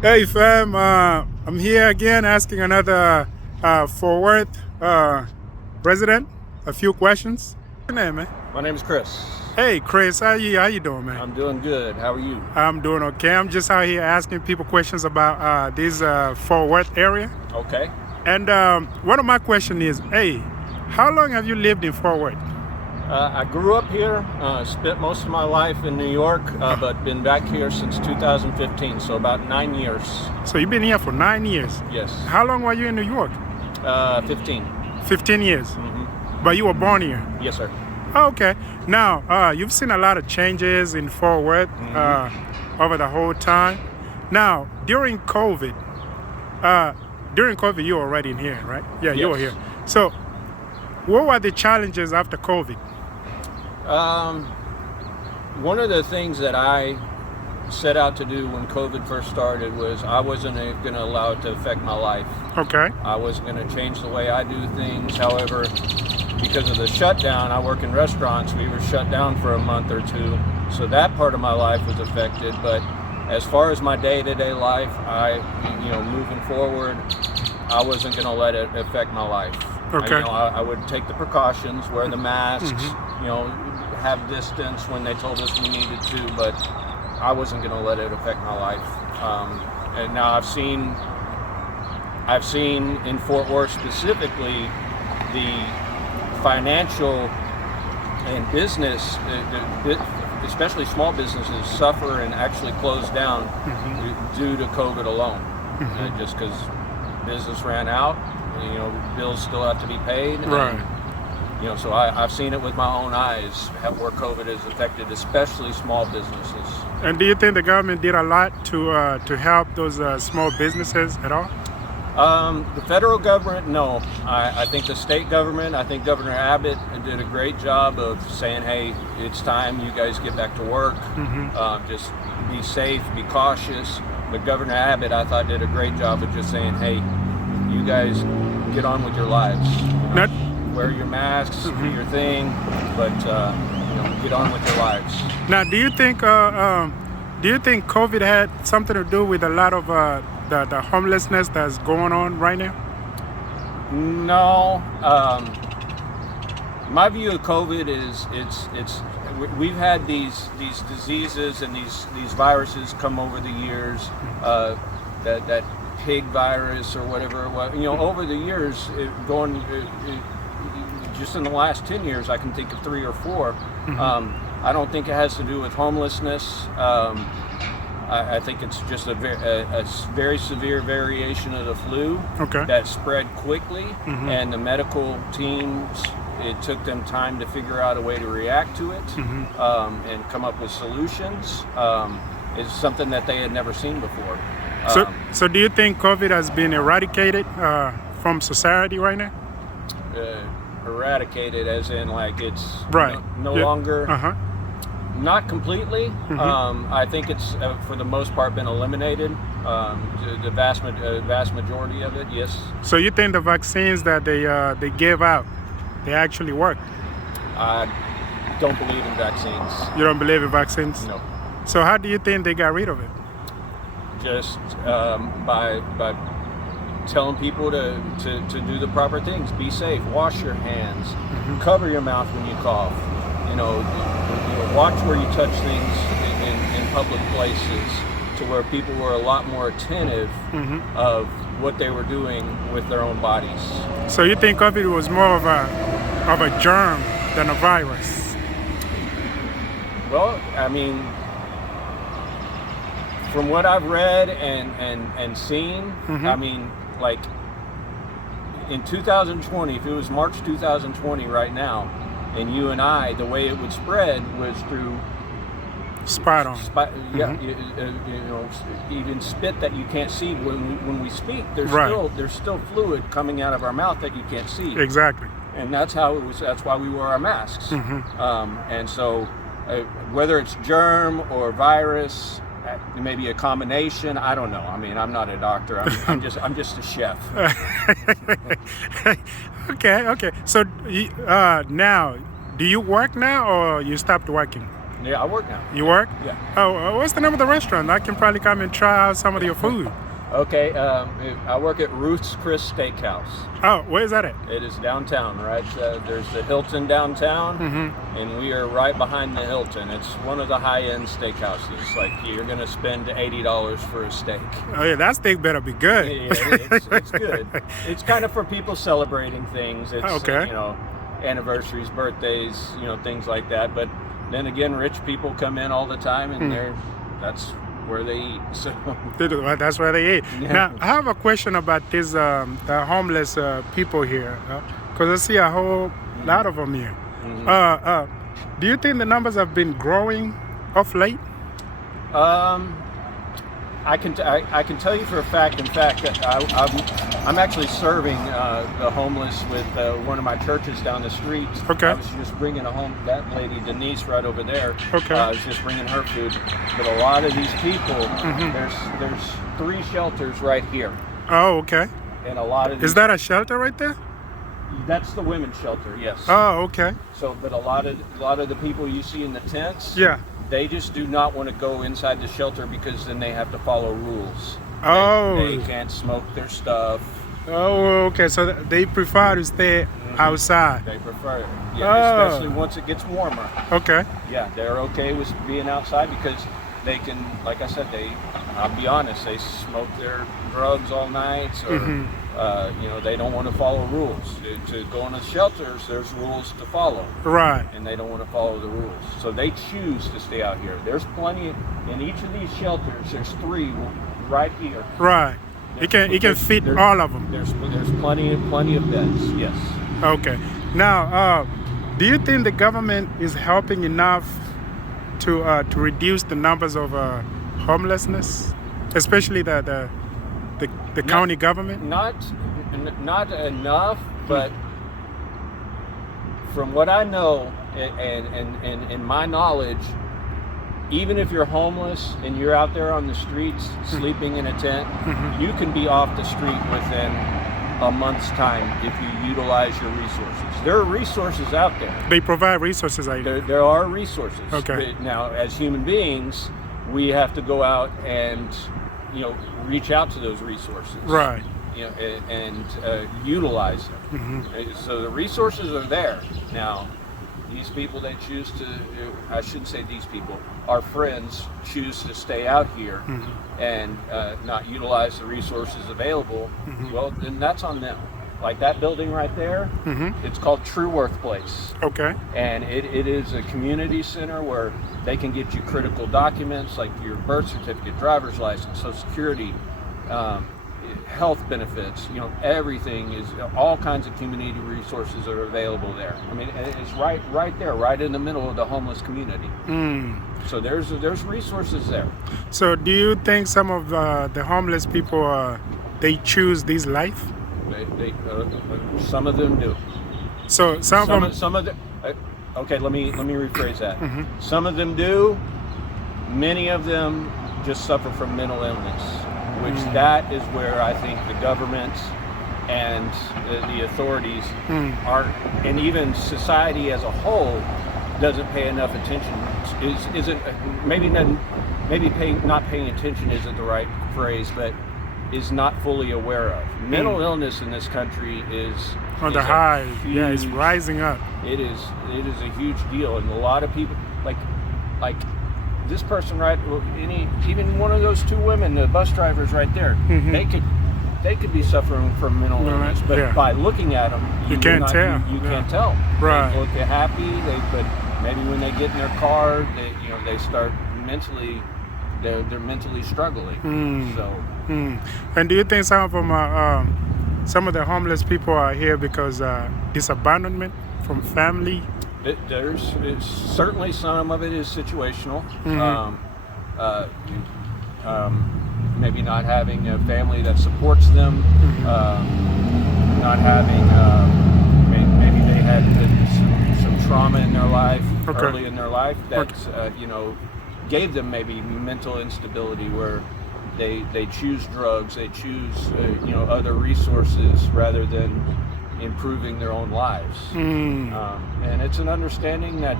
Hey fam, I'm here again asking another Fort Worth resident a few questions. What's your name, man? My name is Chris. Hey Chris, how you doing, man? I'm doing good. How are you? I'm doing okay. I'm just out here asking people questions about this Fort Worth area. Okay. And one of my questions is, hey, how long have you lived in Fort Worth? I grew up here, spent most of my life in New York, but been back here since 2015, so about 9 years. So you've been here for 9 years. Yes. How long were you in New York? 15. 15 years. Mm-hmm. But you were born here. Yes, sir. Okay. Now, you've seen a lot of changes in Fort Worth over the whole time. Now, during COVID, you were already in here, right? Yeah, you were Yes. here. So, what were the challenges after COVID? One of the things that I set out to do when COVID first started was I wasn't going to allow it to affect my life. Okay. I wasn't going to change the way I do things. However, because of the shutdown, I work in restaurants. We were shut down for a month or two, so that part of my life was affected. But as far as my day-to-day life, moving forward, I wasn't going to let it affect my life. Okay. I would take the precautions, wear the masks, have distance when they told us we needed to, but I wasn't going to let it affect my life. And now I've seen in Fort Worth specifically the financial and business, especially small businesses, suffer and actually close down due to COVID alone. Just because business ran out, bills still have to be paid. Right. And, so I've seen it with my own eyes where COVID has affected especially small businesses. And do you think the government did a lot to help those small businesses at all? The federal government, no. I think the state government, I think Governor Abbott did a great job of saying, hey, it's time you guys get back to work. Just be safe, be cautious. But Governor Abbott, I thought, did a great job of just saying, hey, you guys get on with your lives. Wear your masks, do your thing, but get on with your lives. Now, do you think COVID had something to do with a lot of the homelessness that's going on right now? No. My view of COVID is we've had these diseases and these viruses come over the years. That pig virus or whatever it was. Over the years, just in the last 10 years, I can think of 3 or 4. I don't think it has to do with homelessness. I think it's just a very severe variation of the flu that spread quickly, and the medical teams, it took them time to figure out a way to react to it and come up with solutions. It's something that they had never seen before. So do you think COVID has been eradicated from society right now? Eradicated as in like it's no Yeah. longer, not completely. I think it's for the most part been eliminated. The vast majority of it, yes. So you think the vaccines that they gave out, they actually work? I don't believe in vaccines. You don't believe in vaccines? No. So how do you think they got rid of it? Just by telling people to do the proper things. Be safe. Wash your hands. Cover your mouth when you cough. Watch where you touch things in public places, to where people were a lot more attentive of what they were doing with their own bodies. So you think COVID was more of a germ than a virus? Well, I mean, from what I've read and seen, I mean, like in 2020, if it was March 2020 right now, and you and I, the way it would spread was through Spot on. Even spit that you can't see. When we speak, there's still fluid coming out of our mouth that you can't see. Exactly. And that's how it was. That's why we wore our masks. And so, whether it's germ or virus, maybe a combination. I don't know. I mean, I'm not a doctor. I'm just a chef. Okay. So now, do you work now or you stopped working? Yeah, I work now. You work? Yeah. Oh, what's the name of the restaurant? I can probably come and try out some of your food. Okay, I work at Ruth's Chris Steakhouse. Oh, where is that at? It is downtown, right? There's the Hilton downtown, and we are right behind the Hilton. It's one of the high-end steakhouses. Like, you're going to spend $80 for a steak. Oh yeah, that steak better be good. Yeah, it's good. It's kind of for people celebrating things. It's, Okay. Anniversaries, birthdays, things like that. But then again, rich people come in all the time, and that's where they eat. So That's where they eat. Yeah. Now, I have a question about this the homeless people here, because I see a whole lot of them here. Do you think the numbers have been growing of late? I can tell you for a fact. In fact, I'm actually serving the homeless with one of my churches down the street. Okay. I was just bringing that lady Denise right over there. Okay. I was just bringing her food. But a lot of these people, there's 3 shelters right here, Oh, okay. and a lot of Is that a shelter right there? that's the women's shelter. Yes. Oh, okay. So, but a lot of the people you see in the tents. Yeah. They just do not want to go inside the shelter because then they have to follow rules. Oh. They can't smoke their stuff. Oh, okay. So they prefer to stay outside. They prefer it. Oh. Yeah, especially once it gets warmer. Okay. Yeah, they're okay with being outside because they can, like I said, I'll be honest, they smoke their drugs all night, or they don't want to follow rules. To go in the shelters, there's rules to follow. Right. And they don't want to follow the rules. So they choose to stay out here. There's plenty in each of these shelters. There's 3 right here. Right. It can fit all of them. There's plenty of beds. Yes. Okay. Now, do you think the government is helping enough to reduce the numbers of homelessness, especially the county government? Not enough, but from what I know and in my knowledge, even if you're homeless and you're out there on the streets sleeping in a tent, you can be off the street within a month's time if you utilize your resources. There are resources out there. They provide resources out there. There are resources. Okay. But now, as human beings, we have to go out and reach out to those resources. Right. And utilize them. So the resources are there. Now, these people that choose to, I shouldn't say these people, our friends choose to stay out here and not utilize the resources available, well, then that's on them. Like that building right there, it's called True Worth Place. Okay. And it is a community center where they can get you critical documents like your birth certificate, driver's license, Social Security, health benefits, everything is, all kinds of community resources are available there. I mean, it's right there, right in the middle of the homeless community. So there's resources there. So do you think some of the homeless people, they choose this life? They some of them do. So some of them. Okay, let me rephrase that. Some of them do. Many of them just suffer from mental illness, which that is where I think the government and the authorities aren't, and even society as a whole doesn't pay enough attention. Not paying attention isn't the right phrase, but is not fully aware of. Mental illness in this country is on the high. Yeah, it's rising up. It is a huge deal, and a lot of people like this person, right? Even one of those 2 women, the bus drivers right there, they could be suffering from mental illness, but by looking at them, you can't tell. You can't tell. Right. They look happy. But maybe when they get in their car, they start mentally. They're mentally struggling. And do you think some of them are, some of the homeless people are here because disabandonment from family? There's certainly some of it is situational. Maybe not having a family that supports them, not having, maybe they had some trauma in their life, early in their life that, gave them maybe mental instability where they choose drugs, they choose, other resources rather than improving their own lives. And it's an understanding that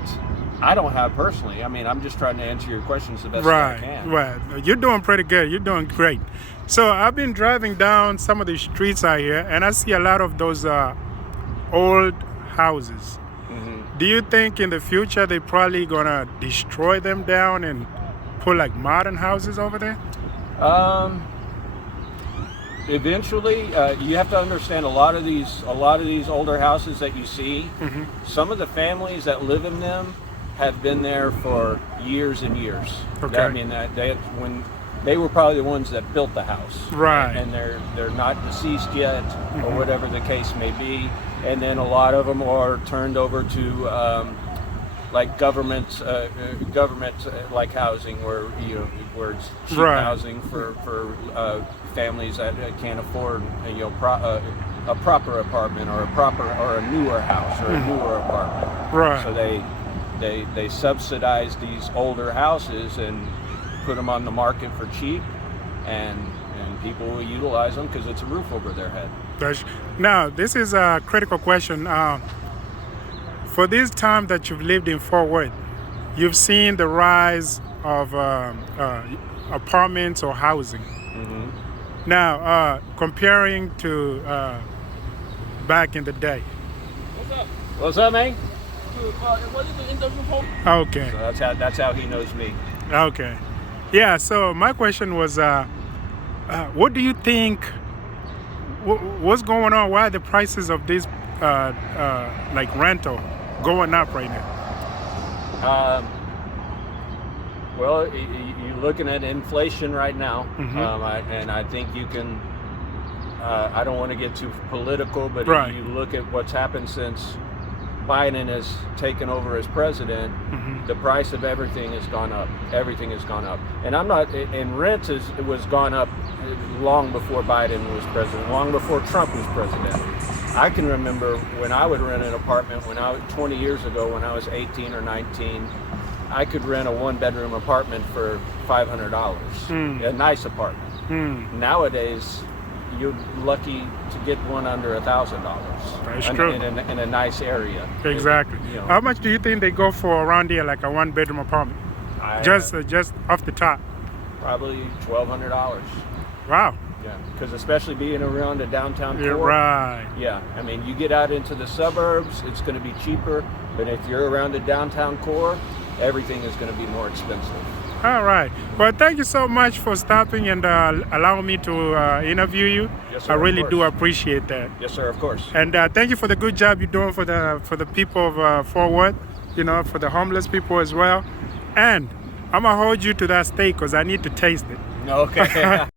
I don't have personally. I mean, I'm just trying to answer your questions the best I can. Right. You're doing pretty good. You're doing great. So I've been driving down some of the streets out here, and I see a lot of those old houses. Do you think in the future they're probably gonna destroy them down and put like modern houses over there? Eventually, you have to understand a lot of these older houses that you see. Some of the families that live in them have been there for years and years. Okay. I mean, when they were probably the ones that built the house, Right. And they're not deceased yet, or whatever the case may be. And then a lot of them are turned over to like government like housing, where where it's cheap Right. housing for families that can't afford a proper apartment or a newer house or a newer apartment. Right. So they subsidize these older houses and put them on the market for cheap, and people will utilize them because it's a roof over their head. Now, this is a critical question. For this time that you've lived in Fort Worth, you've seen the rise of apartments or housing. Now, comparing to back in the day. What's up, man? Okay. So that's how he knows me. Okay. Yeah, so my question was, what do you think, what's going on? Why are the prices of this like rental going up right now? Well, you're looking at inflation right now, and I think you can. I don't want to get too political, but Right. if you look at what's happened since Biden has taken over as president, the price of everything has gone up. Everything has gone up, and rent was gone up long before Biden was president, long before Trump was president. I can remember when I would rent an apartment 20 years ago, when I was 18 or 19. I could rent a one-bedroom apartment for $500, a nice apartment. Nowadays, you're lucky to get one under $1,000. That's true. In a nice area. Exactly. You know, How much do you think they go for around here, like a one-bedroom apartment? Just off the top. Probably $1,200. Wow. Yeah, because especially being around the downtown core. Yeah, right. Yeah, I mean, you get out into the suburbs, it's going to be cheaper. But if you're around the downtown core, everything is going to be more expensive. All right. Well, thank you so much for stopping and allowing me to interview you. Yes, sir, I of really course. do appreciate that. Yes, sir, of course. And thank you for the good job you're doing for the people of Fort Worth, for the homeless people as well. And I'm going to hold you to that steak because I need to taste it. Okay.